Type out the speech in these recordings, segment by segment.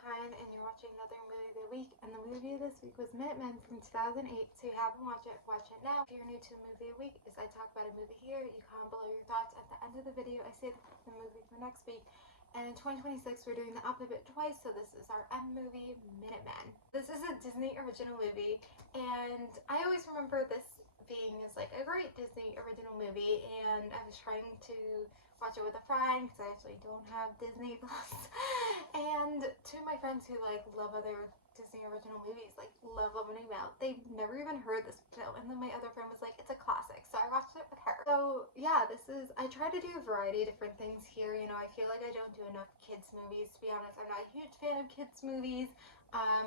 Kine, and you're watching another movie of the week. And the movie of this week was Minutemen from 2008. So if you haven't watched it, watch it now. If you're new to the movie of the week, is I talk about a movie here. You comment below your thoughts at the end of the video. I say the movie for next week. And in 2026, we're doing the alphabet twice, so this is our M movie, Minutemen. This is a Disney original movie, and I always remember this being as like a great Disney original movie, and I was trying to watch it with a friend because I actually don't have Disney Plus. And two of my friends who like love other Disney original movies, like love them out, they've never even heard this film, and then my other friend was like, it's a classic, so I watched it with her. So yeah, I try to do a variety of different things here. You know, I feel like I don't do enough kids movies, to be honest. I'm not a huge fan of kids movies,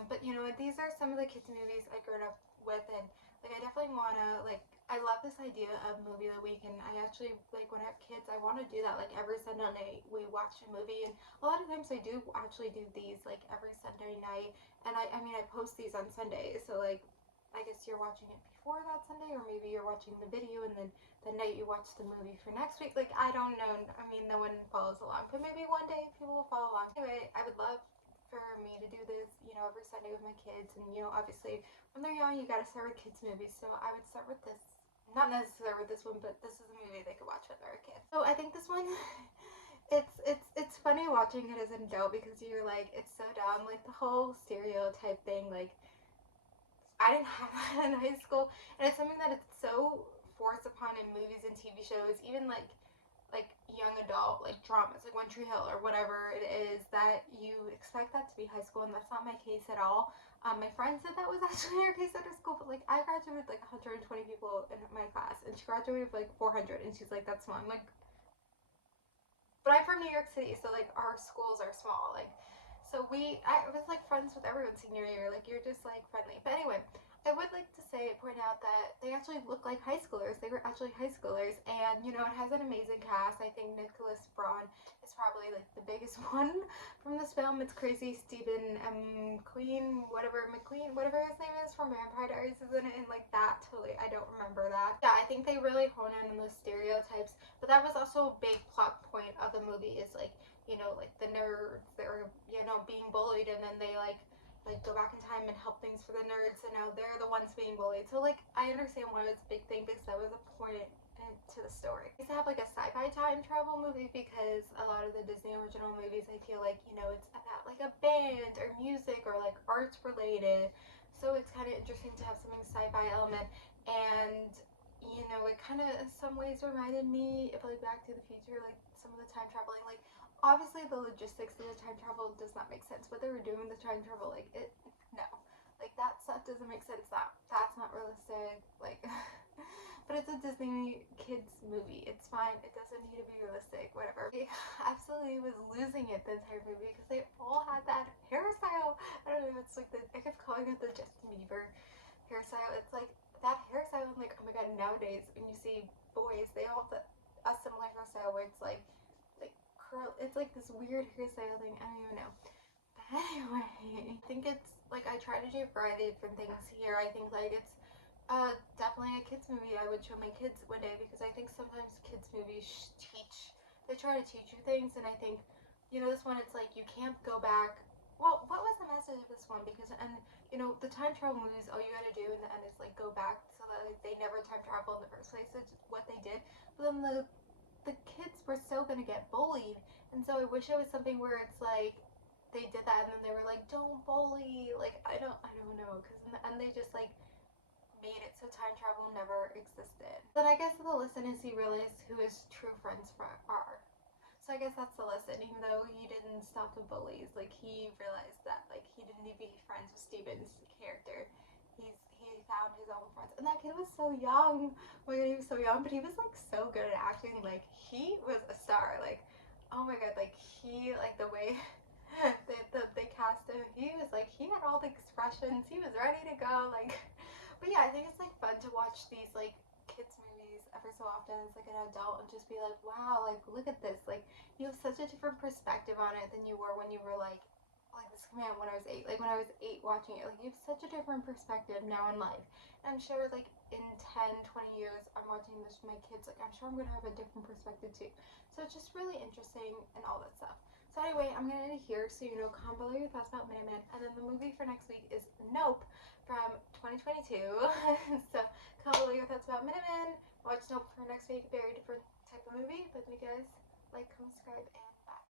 but you know, these are some of the kids movies I grew up with, and like I definitely want to, like, I love this idea of movie of the week, and I actually, like, when I have kids, I want to do that. Like, every Sunday night we watch a movie, and a lot of times I do actually do these like every Sunday night. And I mean, I post these on Sundays, so like I guess you're watching it before that Sunday, or maybe you're watching the video and then the night you watch the movie for next week. Like, I don't know. I mean, no one follows along, but maybe one day people will follow along. Anyway, I would love for me to do this, you know, every Sunday with my kids. And you know, obviously when they're young, you gotta start with kids movies, so I would start with this. Not necessarily with this one, but this is a movie they could watch when they're a kid. So I think this one it's funny watching it as an adult because you're like, it's so dumb, like the whole stereotype thing. Like, I didn't have that in high school, and it's something that it's so forced upon in movies and TV shows, even like young adult like dramas like One Tree Hill or whatever it is, that you expect that to be high school, and that's not my case at all. My friend said that was actually her case at her school, but like I graduated with like 120 people in my class, and she graduated with like 400, and she's like, that's small. I'm like, but I'm from New York City, so like our schools are small. Like, so I was like friends with everyone senior year. Like, you're just like friendly. But anyway, I would like to point out that they actually look like high schoolers. They were actually high schoolers, and you know, it has an amazing cast. I think Nicholas Braun is probably like the biggest one from this film. It's crazy. Stephen McQueen, whatever his name is from Vampire Diaries is in it, and like that totally, I don't remember that. Yeah, I think they really hone in on those stereotypes, but that was also a big plot point of the movie, is like, you know, like the nerds that are, you know, being bullied, and then they like go back in time and help things for the nerds, and now they're the ones being bullied. So like, I understand why it's a big thing, because that was a point to the story. I used to have like a sci-fi time travel movie, because a lot of the Disney original movies, I feel like, you know, it's about like a band or music or like arts related. So it's kind of interesting to have something sci-fi element. And you know, it kind of in some ways reminded me of like Back to the Future, like some of the time traveling. Like, obviously the logistics of the time travel does not make sense. What they were doing with the time travel, like, no, like that stuff doesn't make sense. That's not realistic. Like, but it's a Disney kids movie. It's fine. It doesn't need to be realistic. Whatever. I absolutely was losing it the entire movie because they all had that hairstyle. I don't know. It's like I kept calling it the Justin Bieber hairstyle. It's like that hairstyle. I'm like, oh my god. Nowadays, when you see boys, they all have a similar hairstyle where it's like curl. It's like this weird hairstyle thing. I don't even know. But anyway, I think it's like I try to do a variety of different things here. I think like it's definitely a kids movie I would show my kids one day, because I think sometimes kids movies they try to teach you things, and I think, you know, this one, it's like you can't go back. Well, what was the message of this one? Because, and you know, the time travel movies, all you gotta do in the end is like go back, so that like, they never time travel in the first place. It's what they did. But then the kids were still gonna get bullied, and so I wish it was something where it's like they did that and then they were like, don't bully. Like, I don't know, because in the end they just like made it so time travel never existed. But I guess the lesson is he realized who his true friends are. So I guess that's the lesson. Even though he didn't stop the bullies, like he realized that like he didn't need to be friends with Steven's character. He found his own friends. And that kid was so young. Oh my god, he was so young, but he was like so good at acting. Like, he was a star. Like, oh my god, like he, like the way they cast him, he was like, he had all the expressions. He was ready to go. Like, but yeah, I think it's like fun to watch these like kids movies every so often as like an adult, and just be like, wow, like look at this. Like, you have such a different perspective on it than you were when you were like this came out when I was 8. Like, when I was 8 watching it, like you have such a different perspective now in life. And I'm sure like in 10, 20 years I'm watching this with my kids, like I'm sure I'm gonna have a different perspective too. So it's just really interesting and all that stuff. So anyway, I'm gonna end it here. So comment below your thoughts about Minutemen. And then the movie for next week is Nope from 2022. So comment below your thoughts about Minutemen. Watch Nope for next week. Very different type of movie. But you guys like, comment, subscribe, and